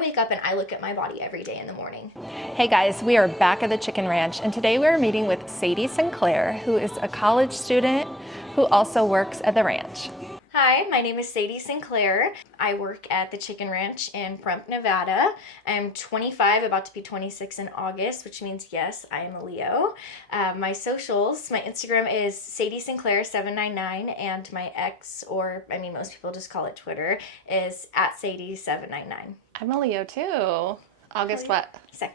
wake up and I look at my body every day in the morning. Hey guys, we are back at the Chicken Ranch, and today we're meeting with Sadie Sinclair, who is a college student who also works at the ranch. Hi, my name is Sadie Sinclair. I work at the Chicken Ranch in Pahrump, Nevada. I'm 25, about to be 26 in August, which means yes, I am a Leo. My socials, my Instagram is Sadie Sinclair 799, and my ex, or I mean most people just call it Twitter, is at Sadie 799. I'm a Leo too. August what? 2nd.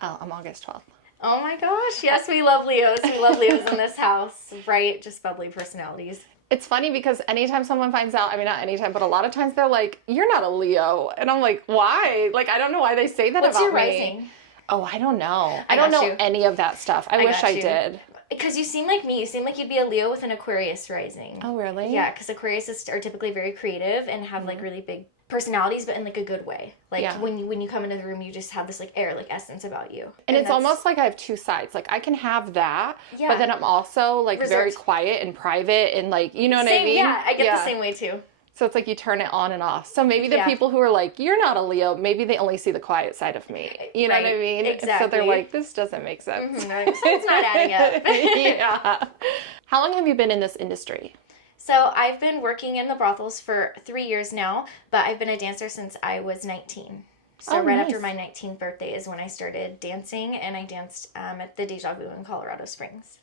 Oh, I'm August 12th. Oh my gosh, yes, we love Leos. We love Leos in this house, right? Just bubbly personalities. It's funny because anytime someone finds out, I mean, not anytime, but a lot of times they're like, you're not a Leo. And I'm like, why? Like, I don't know why they say that What's about your me. rising? Oh, I don't know. I got don't know you. any of that stuff. I wish got I you. did. Because you seem like me. You seem like you'd be a Leo with an Aquarius rising. Oh, really? Yeah, because Aquariuses are typically very creative and have like really big personalities, but in like a good way. Like when you come into the room, you just have this like air, like essence about you. And it's almost like I have two sides. Like I can have that, Yeah. but then I'm also like very Reserved. quiet and private and like, you know what I mean? Yeah, I get the same way too. So it's like you turn it on and off. So maybe the Yeah. people who are like, you're not a Leo, maybe they only see the quiet side of me. You know Right. what I mean? Exactly. So they're like, this doesn't make sense. It's not adding up. Yeah. How long have you been in this industry? So I've been working in the brothels for 3 years now, but I've been a dancer since I was 19. So right nice. after my 19th birthday is when I started dancing, and I danced at the Deja Vu in Colorado Springs.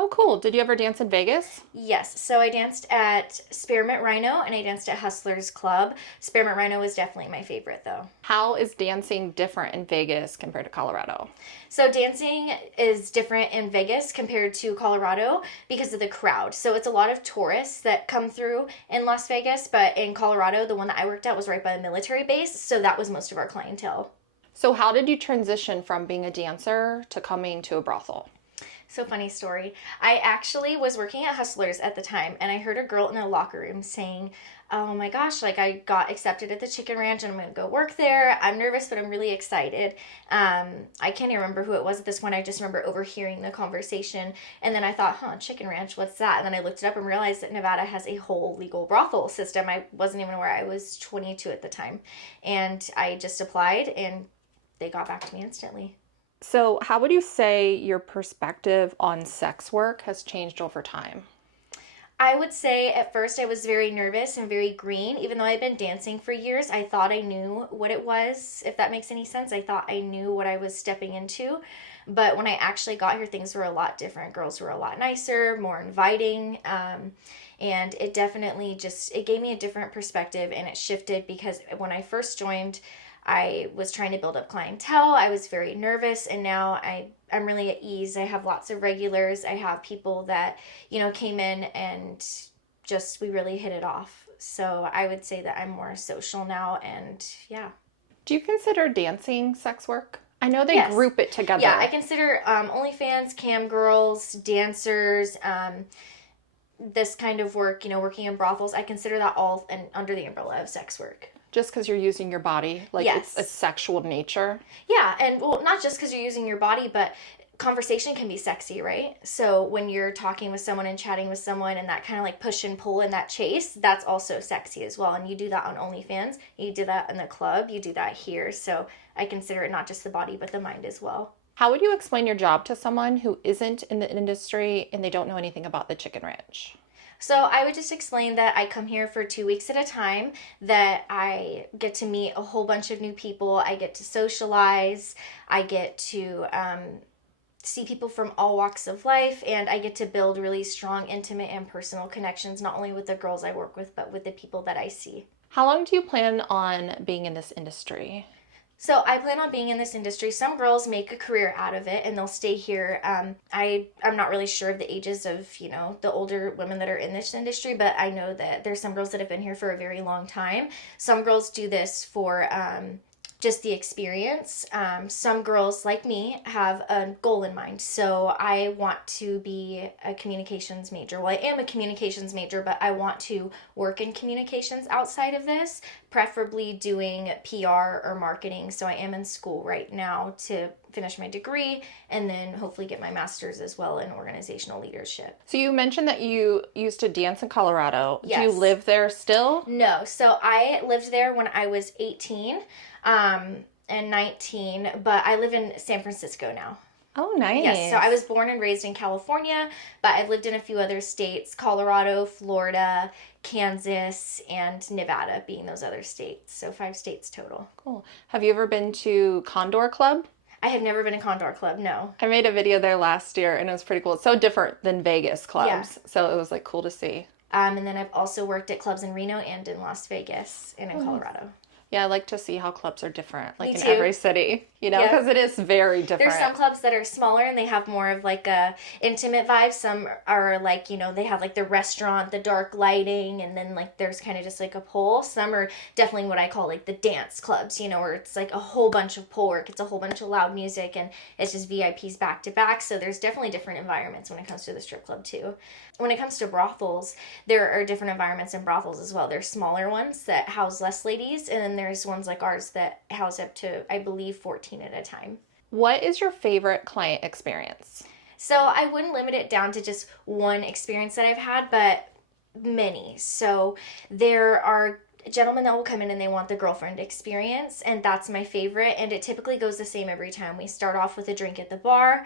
Oh, cool. Did you ever dance in Vegas? Yes, so I danced at Spearmint Rhino and I danced at Hustlers Club. Spearmint Rhino was definitely my favorite though. How is dancing different in Vegas compared to Colorado? So dancing is different in Vegas compared to Colorado because of the crowd. So it's a lot of tourists that come through in Las Vegas, but in Colorado, the one that I worked at was right by the military base, so that was most of our clientele. So how did you transition from being a dancer to coming to a brothel? So funny story. I actually was working at Hustlers at the time, and I heard a girl in the locker room saying, oh my gosh, like I got accepted at the Chicken Ranch and I'm going to go work there. I'm nervous, but I'm really excited. I can't even remember who it was at this point. I just remember overhearing the conversation. And then I thought, Chicken Ranch, what's that? And then I looked it up and realized that Nevada has a whole legal brothel system. I wasn't even aware. I was 22 at the time. And I just applied and they got back to me instantly. So how would you say your perspective on sex work has changed over time? I would say at first I was very nervous and very green. Even though I'd been dancing for years, I thought I knew what it was, if that makes any sense. I thought I knew what I was stepping into. But when I actually got here, things were a lot different. Girls were a lot nicer, more inviting. And it definitely it gave me a different perspective, and it shifted because when I first joined, I was trying to build up clientele. I was very nervous, and now I'm really at ease. I have lots of regulars. I have people that, came in and we really hit it off. So I would say that I'm more social now, and yeah. Do you consider dancing sex work? I know they group it together. Yeah, I consider OnlyFans, cam girls, dancers, this kind of work, working in brothels. I consider that all under the umbrella of sex work. Just because you're using your body, like it's a sexual nature. Yeah, and well, not just because you're using your body, but conversation can be sexy, right? So when you're talking with someone and chatting with someone and that kind of like push and pull and that chase, that's also sexy as well. And you do that on OnlyFans, you do that in the club, you do that here. So I consider it not just the body, but the mind as well. How would you explain your job to someone who isn't in the industry and they don't know anything about the Chicken Ranch? So I would just explain that I come here for 2 weeks at a time, that I get to meet a whole bunch of new people, I get to socialize, I get to see people from all walks of life, and I get to build really strong, intimate, and personal connections, not only with the girls I work with, but with the people that I see. How long do you plan on being in this industry? So I plan on being in this industry. Some girls make a career out of it and they'll stay here. I'm not really sure of the ages of, the older women that are in this industry, but I know that there's some girls that have been here for a very long time. Some girls do this for just the experience. Some girls, like me, have a goal in mind. So I want to be a communications major. Well, I am a communications major, but I want to work in communications outside of this, preferably doing PR or marketing. So I am in school right now to finish my degree and then hopefully get my master's as well in organizational leadership. So you mentioned that you used to dance in Colorado. Yes. Do you live there still? No. So I lived there when I was 18. and 19, but I live in San Francisco now. Oh, nice. Yes, so I was born and raised in California, but I've lived in a few other states, Colorado, Florida, Kansas, and Nevada being those other states. So 5 states total. Cool. Have you ever been to Condor Club? I have never been to Condor Club, no. I made a video there last year and it was pretty cool. It's so different than Vegas clubs. So it was like cool to see. And then I've also worked at clubs in Reno and in Las Vegas and in Colorado. Yeah, I like to see how clubs are different, like Me in too. every city, you know, because it is very different. There's some clubs that are smaller and they have more of like a intimate vibe. Some are like, you know, they have like the restaurant, the dark lighting, and then like there's kind of just like a pole. Some are definitely what I call like the dance clubs, you know, where it's like a whole bunch of pole work. It's a whole bunch of loud music and it's just VIPs back to back. So there's definitely different environments when it comes to the strip club too. When it comes to brothels, there are different environments in brothels as well. There's smaller ones that house less ladies, and then there's ones like ours that house up to, I believe, 14 at a time. What is your favorite client experience? So I wouldn't limit it down to just one experience that I've had, but many. So there are gentlemen that will come in and they want the girlfriend experience, and that's my favorite, and it typically goes the same every time. We start off with a drink at the bar.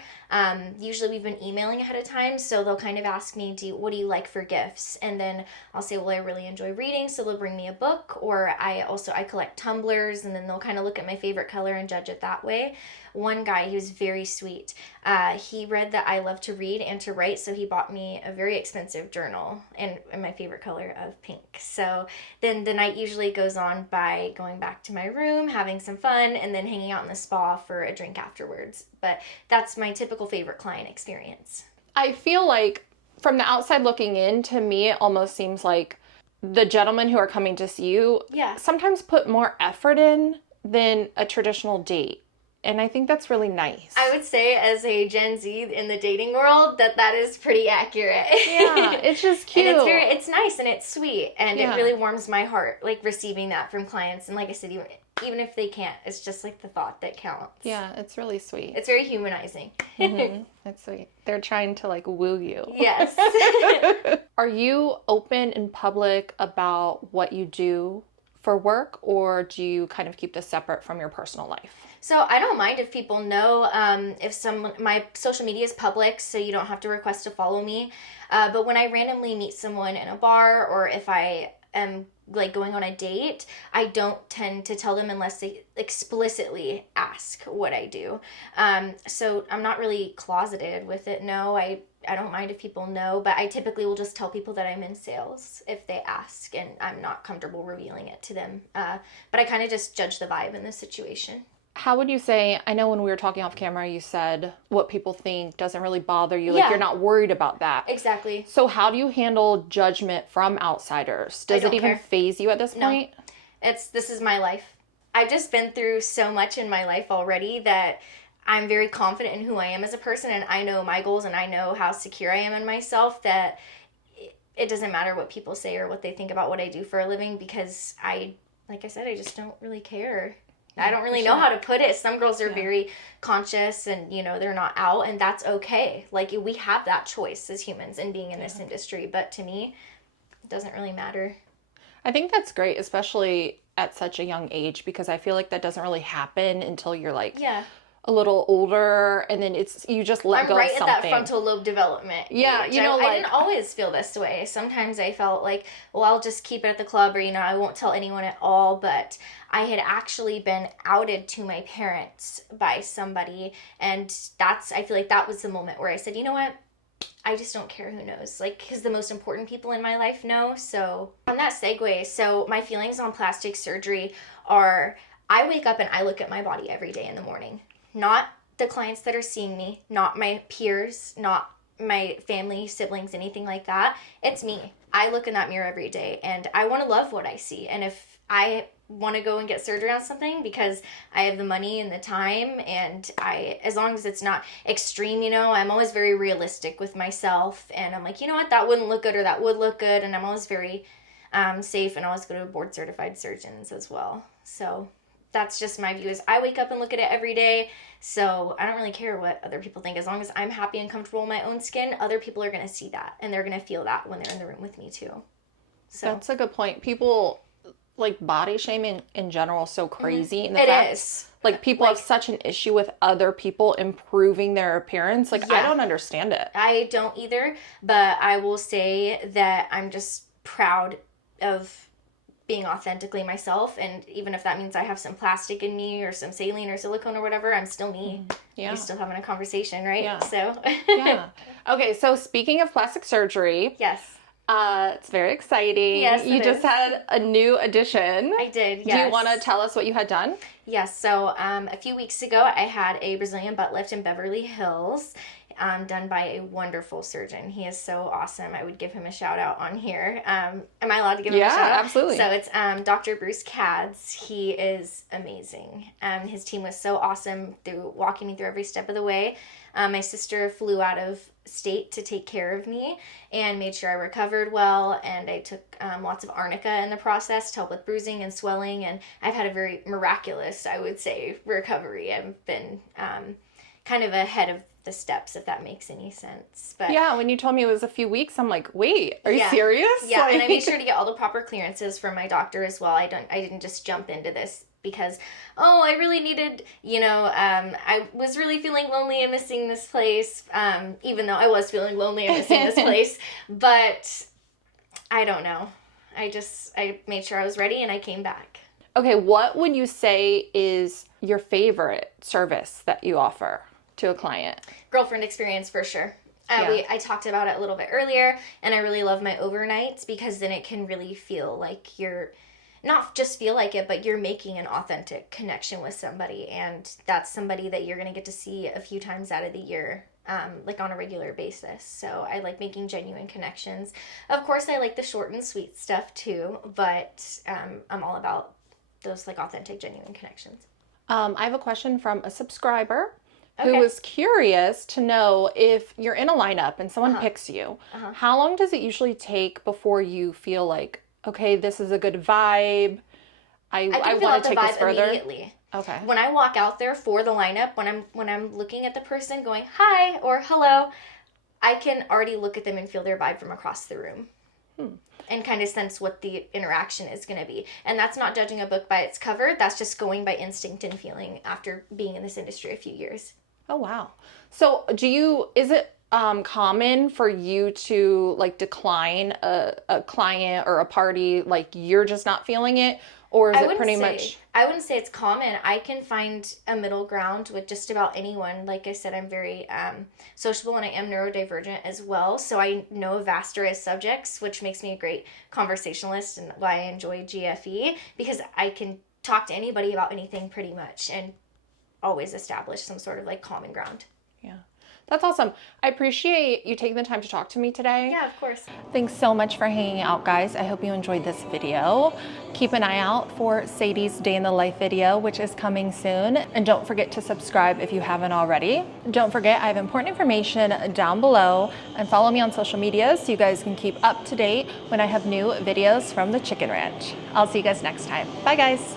Usually we've been emailing ahead of time, so they'll kind of ask me, what do you like for gifts? And then I'll say, well, I really enjoy reading, so they'll bring me a book, or I collect tumblers, and then they'll kind of look at my favorite color and judge it that way. One guy, he was very sweet. He read that I love to read and to write, so he bought me a very expensive journal and my favorite color of pink. So then the night usually goes on by going back to my room, having some fun, and then hanging out in the spa for a drink afterwards. But that's my typical favorite client experience. I feel like from the outside looking in, to me, it almost seems like the gentlemen who are coming to see you sometimes put more effort in than a traditional date. And I think that's really nice. I would say as a Gen Z in the dating world that is pretty accurate. Yeah, it's just cute. And it's nice and it's sweet. And it really warms my heart, like receiving that from clients. And like I said, even if they can't, it's just like the thought that counts. Yeah, it's really sweet. It's very humanizing. Mm-hmm. That's sweet. They're trying to like woo you. Yes. Are you open in public about what you do for work, or do you kind of keep this separate from your personal life? So I don't mind if people know, my social media is public, so you don't have to request to follow me. But when I randomly meet someone in a bar, or if I am like going on a date, I don't tend to tell them unless they explicitly ask what I do. So I'm not really closeted with it. No, I don't mind if people know, but I typically will just tell people that I'm in sales if they ask, and I'm not comfortable revealing it to them. But I kind of just judge the vibe in the situation. How would you say, I know when we were talking off camera, you said what people think doesn't really bother you. Like, you're not worried about that. Exactly. So how do you handle judgment from outsiders? Does it even faze you at this point? No. This is my life. I've just been through so much in my life already that I'm very confident in who I am as a person, and I know my goals, and I know how secure I am in myself, that it doesn't matter what people say or what they think about what I do for a living, because like I said, I just don't really care. I don't really know how to put it. Some girls are very conscious and, you know, they're not out, and that's okay. Like, we have that choice as humans in being in this industry, but to me, it doesn't really matter. I think that's great, especially at such a young age, because I feel like that doesn't really happen until you're like a little older, and then you just let go of something. I'm right at that frontal lobe development. Yeah, age. I didn't always feel this way. Sometimes I felt like, well, I'll just keep it at the club, or, you know, I won't tell anyone at all. But I had actually been outed to my parents by somebody, and I feel like that was the moment where I said, you know what? I just don't care who knows, like, because the most important people in my life know. So on that segue, so my feelings on plastic surgery are, I wake up and I look at my body every day in the morning. Not the clients that are seeing me, not my peers, not my family, siblings, anything like that. It's me. I look in that mirror every day, and I want to love what I see. And if I want to go and get surgery on something because I have the money and the time, and as long as it's not extreme, you know, I'm always very realistic with myself, and I'm like, you know what, that wouldn't look good, or that would look good, and I'm always very safe, and always go to board certified surgeons as well. So that's just my view, is I wake up and look at it every day, so I don't really care what other people think. As long as I'm happy and comfortable in my own skin, other people are going to see that, and they're going to feel that when they're in the room with me too. So that's a good point. People like body shaming in general is so crazy. And the It fact, is. like people have such an issue with other people improving their appearance. Like I don't understand it. I don't either, but I will say that I'm just proud of being authentically myself, and even if that means I have some plastic in me or some saline or silicone or whatever, I'm still me. Yeah. You're still having a conversation, right? Yeah. So yeah. Okay, so speaking of plastic surgery. Yes. It's very exciting. Yes, you just had a new addition. I did, yes. Do you want to tell us what you had done? Yes, so a few weeks ago I had a Brazilian butt lift in Beverly Hills. Done by a wonderful surgeon. He is so awesome. I would give him a shout out on here. Am I allowed to give him a shout out? Yeah, absolutely. So it's Dr. Bruce Cads. He is amazing. His team was so awesome through walking me through every step of the way. My sister flew out of state to take care of me and made sure I recovered well, and I took lots of arnica in the process to help with bruising and swelling, and I've had a very miraculous, I would say, recovery. I've been kind of ahead of the steps, if that makes any sense. But yeah, when you told me it was a few weeks, I'm like, wait, are you serious? Yeah, and I made sure to get all the proper clearances from my doctor as well. I didn't just jump into this because, I really needed, I was really feeling lonely and missing this place, even though I was feeling lonely and missing this place. But I don't know. I made sure I was ready and I came back. Okay, what would you say is your favorite service that you offer to a client? Girlfriend experience, for sure. I talked about it a little bit earlier, and I really love my overnights because then it can really feel like you're, not just feel like it, but you're making an authentic connection with somebody, and that's somebody that you're going to get to see a few times out of the year, like on a regular basis. So I like making genuine connections. Of course, I like the short and sweet stuff too, but I'm all about those like authentic, genuine connections. I have a question from a subscriber who was curious to know, if you're in a lineup and someone picks you, how long does it usually take before you feel like, okay, this is a good vibe, I want to take this further? Immediately. Okay. When I walk out there for the lineup, when I'm looking at the person going hi or hello, I can already look at them and feel their vibe from across the room. And kind of sense what the interaction is going to be. And that's not judging a book by its cover. That's just going by instinct and feeling after being in this industry a few years. Oh, wow. So is it common for you to like decline a client or a party, like you're just not feeling it? Or is it pretty much? I wouldn't say it's common. I can find a middle ground with just about anyone. Like I said, I'm very sociable, and I am neurodivergent as well. So I know a vast array of subjects, which makes me a great conversationalist, and why I enjoy GFE, because I can talk to anybody about anything pretty much and always establish some sort of like common ground. Yeah. That's awesome. I appreciate you taking the time to talk to me today. Yeah, of course. Thanks so much for hanging out, guys. I hope you enjoyed this video. Keep an eye out for Sadie's Day in the Life video, which is coming soon. And don't forget to subscribe if you haven't already. Don't forget, I have important information down below, and follow me on social media so you guys can keep up to date when I have new videos from the Chicken Ranch. I'll see you guys next time. Bye, guys.